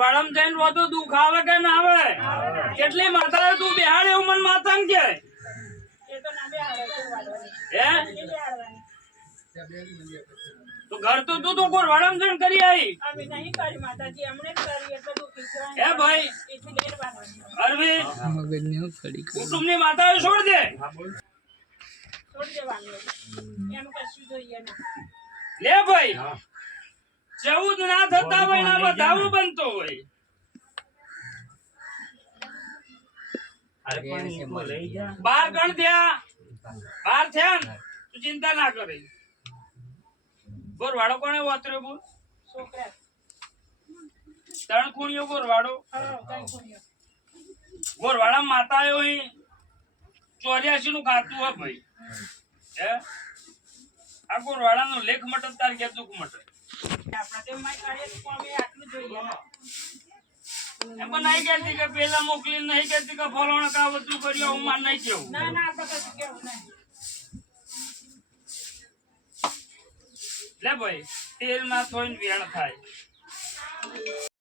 વાળામાં જઈને રોતો દુખ આવે કે ના આવે કેટલી માતા તું બેહાડ એવું મન માતા કે તો ઘર તો તું તો કોઈ વાળામાં જઈને કરી આવી હે ભાઈ અરવી કુટુંબ ની માતા છોડ દે લે ભાઈ 14 ના થતા હોય ના બધાવું બનતો હોય બાર ગણ થયા 12 થયા ને તું ચિંતા ના કરે બોર વાળો કોને વાતરે બોલ છોકરા ત્રણ ખૂણીઓ બોર વાળો બોર વાળા માતા આયો 84 નું ખાતું હો ભાઈ હે આ બોર વાળા નો લેખ મટત તાર કે દુખ મટે આપણા તે માઈ કાઢે તો અમે આટલું જોઈએ એ પણ નહીં કહેતી કે પેલા મોકલી નહીં કહેતી કે ફલાણા કા બધું કર્યો હું માન નહીં કેવું ના ના આપણે કશું કેવું નહીં લે ભાઈ તેલ ના થોઈને વેણ થાય